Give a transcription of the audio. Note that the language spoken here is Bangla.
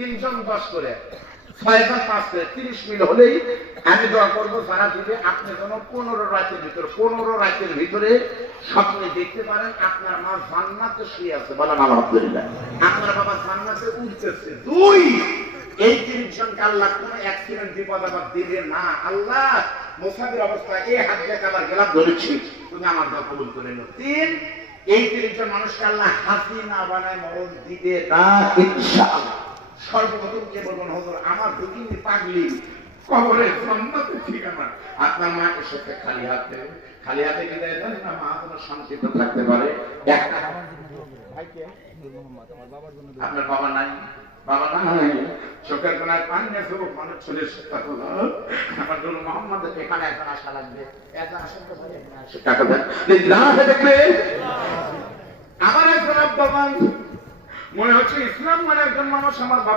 তিনজন 10 করে, 6 জন 5 করে, 30 মিল হলেই আমি দোয়া করবো সারা দিনে আপনি যেন 15 রাতের ভিতরে স্বপ্নে দেখতে পারেন আপনার মা জান্নাতে শুয়ে আছে, বলেন আলহামদুলিল্লাহ। আপনার বাবা জান্নাতে উঠতেছে। 2, এই 30 জনকে আল্লাহ কোন অ্যাক্সিডেন্ট বিপদ আবার দিবে না। আল্লাহ মুসাফির অবস্থায় এই হাত দিয়ে আবার গেলাম ধরেছি, তুমি আমার দোয়া কবুল করে নাও। 3, এই 30 জন মানুষকে আল্লাহ হাসি না বানায় মরণ দিবে না ইনশাআল্লাহ। সর্বপ্রথম কে বলবেন, হুজুর আমার দুদিন পাগলি কবরে জান্নাতে ঠিকানা। আপনার মা এসে খালি হাতে বিদায় দেন না, মা যেন শান্তিতে থাকতে পারে। একটা ভাইকে আপনার বাবা নাই, বাবা নাই, চোখের কোনায় পানি আছে, মানে চলে আমার জন্য মোহাম্মদ এখানে এখন আসা লাগবে, এখন আসেন তো ভাই, এখানে আসে টাকা দেন দেখবে। আমার একজন আব্বা মনে হচ্ছে ইসলাম মানে একজন মানুষ আমার বাবা